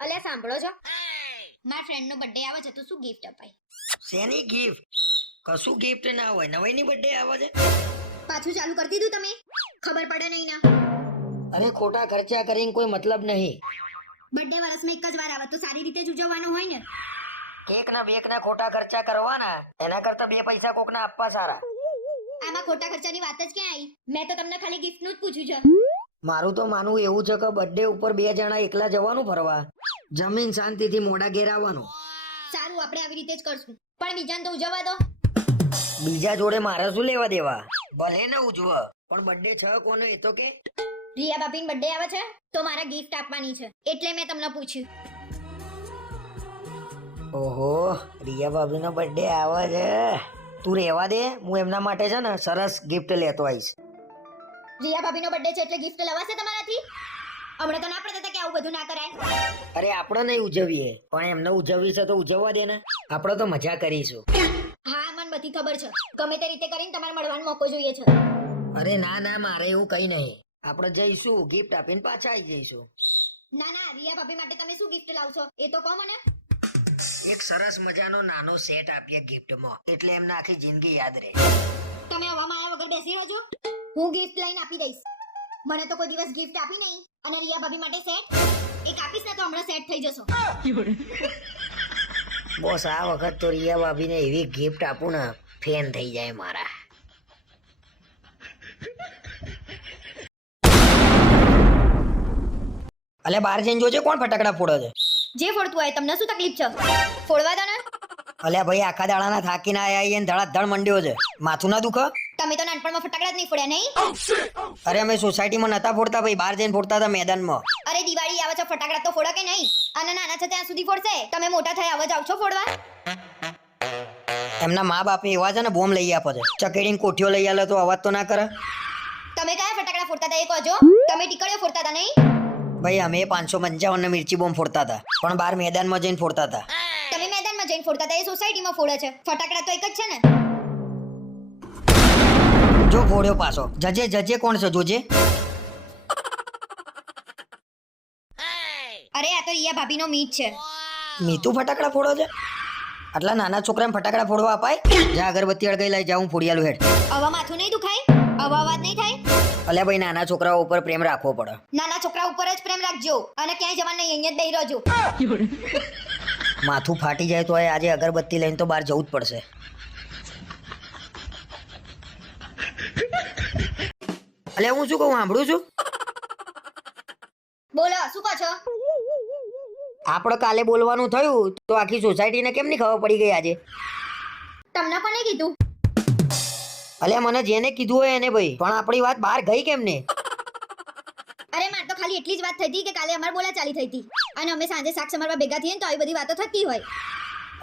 અલ્યા સાંભળો છો મારા ફ્રેન્ડનો બર્થડે આવે છે તો શું ગિફ્ટ અપાય? શેની ગિફ્ટ કશું ગિફ્ટ ના હોય નવાઈની બર્થડે આવે છે? પાછું ચાલુ કરી દીધું તમે? ખબર પડે નહીં ના. અરે ખોટા ખર્ચા કરીને કોઈ મતલબ નહીં. બર્થડે વર્ષમાં એક જ વાર આવે તો સારી રીતે જ ઉજવવાનો હોય ને? કેક ના બેક ના ખોટા ખર્ચા કરવાના એના કરતા બે પૈસા કોક ના આપવા સારા. આમાં ખોટા ખર્ચાની વાત જ ક્યાં આવી? મેં તો તમને ખાલી ગિફ્ટનું જ પૂછ્યું છે. મારું તો માનવું એવું છે કે બર્થડે ઉપર બે જણા એકલા જવાનું ફરવા. જમીન શાંતિથી મોડા ઘેર આવવાનું સારું આપણે આવી રીતે જ કરશું. પણ બીજાને તો ઉજવવા દો. બીજા જોડે મારે શું લેવા દેવા? ભલે ને ઉજવ. પણ બર્થડે છ કોનો એ તો કે? રિયા બાપીન બર્થડે આવે છે તો મારે ગિફ્ટ આપવાની છે. એટલે મેં તમને પૂછ્યું. ઓહો રિયા ભાભી નો બર્થડે આવે છે. તું રહેવા દે હું એમના માટે છે ને સરસ ગિફ્ટ લેતો આવીશ. રિયા ભાભીનો બર્થડે છે એટલે ગિફ્ટ લવાશે તમારાથી? હમણાં તો ના પડતા હતા કે આવું બધું ના કરાય. અરે આપણે નહીં ઉજવીએ પણ એમને ઉજવવી છે તો ઉજવવા દે ને. આપણે તો મજા કરીશું. હા મને બધી ખબર છે. ગમે તે રીતે કરીને તમારે મળવાનો મોકો જોઈએ છે. અરે ના ના મારે એવું કઈ નહીં. આપણે જઈશું ગિફ્ટ આપીને પાછા આવી જઈશું. ના ના રિયા ભાભી માટે તમે શું ગિફ્ટ લાવશો? એ તો કહો મને. એક સરસ મજાનો નાનો સેટ આપીએ ગિફ્ટમાં એટલે એમને આખી જિંદગી યાદ રહે. તમે હવામાં આવ્યા વગર બેસી રહેજો. હું ગિફ્ટ લઈને આપી દઈશ. મને તો કોઈ દિવસ ગિફ્ટ આપી નહીં. અને રિયા ભાભી માટે સેટ એક આપીશ ને તો હમણાં સેટ થઈ જશો. બોસ આ વખત તો રિયા ભાભીને એવી ગિફ્ટ આપું ને ફેન થઈ જાય મારા. અલે બહાર જઈને જોજે કોણ ફટાકડા ફોડે છે? જે ફોડતું હોય તમને શું તકલીફ છે? ફોડવા દો ને. અલ્યા ભાઈ આખા દાડાના થાકીને આયા આઈએ ને ધડાધડ મંડ્યો છે. માથું ના દુખે? તમે તો નાનપણમાં ફટાકડા જ નહીં ફોડ્યા નહીં? અરે અમે સોસાયટીમાં નતા ફોડતા ભાઈ. બહાર જઈને ફોડતા હતા મેદાનમાં. અરે દિવાળી આવે છે ફટાકડા તો ફોડો કે નહીં? અને નાના છે ત્યાં સુધી ફોડશે. તમે મોટા થયા હવે જાવ છો ફોડવા? એમના મા બાપે એવા છે ને બોમ્બ લઈ આપો છે. ચકેડીને કોઠીઓ લઈ આલે તો અવાજ તો ના કરે. તમે કયા ફટાકડા ફોડતા હતા એ કહો તમે ટીકડીઓ ફોડતા હતા નહીં? ભાઈ અમે પાંચસો પંચાવન ને મિર્ચી બોમ્બ ફોડતા હતા. પણ બહાર મેદાનમાં જઈને ફોડતા હતા. તમે મેદાનમાં જઈને ફોડતા હતા એ સોસાયટીમાં ફોડે છે. ફટાકડા તો એક જ છે ને? જો ફોડ્યો પાછો. જજે જજે કોણ છે જોજે. અરે આ તો રિયા ભાભીનો મીત છે. મીતુ ફટાકડા ફોડો છે? આટલા નાના છોકરાને ફટાકડા ફોડવા અપાય? જા અગરબત્તી અળગાઈ લઈ જાઉં ફોડિયાલું હેડ. આવા માથું નહીં દુખાય? આવા અવાજ નહીં થાય? અલ્યા ભાઈ નાના છોકરાઓ ઉપર પ્રેમ રાખવો પડે. નાના છોકરા ઉપર જ પ્રેમ રાખજો. અને ક્યાંય જવાનું નહીં અહીંયા જ બેહી રહેજો. માથું ફાટી જાય તો આજે અગરબત્તી લઈને તો બહાર જવું જ પડશે. અલ્યા હું શું કહું સાંભળું છું? બોલો શું કહો છો? આપણે કાલે બોલવાનું થયું તો આખી સોસાયટીને કેમ ની ખબર પડી ગઈ આજે? તમને પણ કીધું? અલે મને જેને કીધું હોય એને ભાઈ પણ આપણી વાત બહાર ગઈ કેમ ને? અરે માર તો ખાલી એટલી જ વાત થઈ હતી કે કાલે અમાર બોલા ચાલી થઈ હતી. અને અમે સાંજે શાક સમારવા ભેગા થઈએ ને તો આવી બધી વાતો થતી હોય.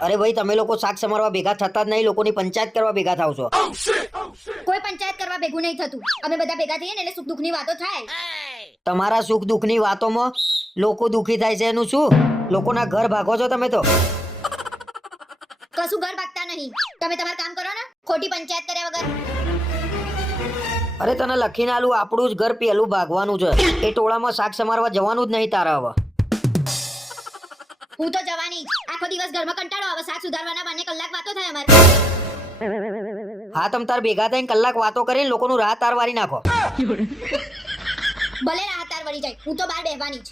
અરે ભાઈ તમે લોકો શાક સમારવા ભેગા થતા જ નહીં લોકોની પંચાયત કરવા ભેગા થાવ છો. કોઈ પંચાયત કરવા ભેગું નહીં થતું. અમે બધા ભેગા થઈએ ને એટલે સુખ દુઃખની વાતો થાય. તમારા સુખ દુઃખની વાતોમાં લોકો દુખી થાય છે એનું શું? લોકોના ઘર ભાગો છો તમે તો. કશું ઘર ભાગતા નહીં. તમે તમારું કામ કરો ને. ખોટી પંચાયત કર્યા વગર. અરે તને લખીને આલું આપણું જ ઘર પેલું ભાગવાનું છે. એ ટોળામાં શાક સમારવા જવાનું જ નહીં તારા હવે. હું તો જવાની આખો દિવસ ઘરમાં કંટાળો આવે શાક સુધારવાના બાને કલાક વાતો થાય અમારે. હા તમ તાર ભેગા થઈને કલાક વાતો કરીને લોકોનું રાહ તાર વારી નાખો. ભલે રાહત તાર જાય હું તો બહાર બેહવાની જ.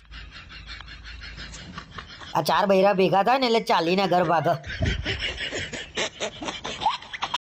આ ચાર બૈરા ભેગા થાય ને એટલે ચાલીને ઘર ભાગે.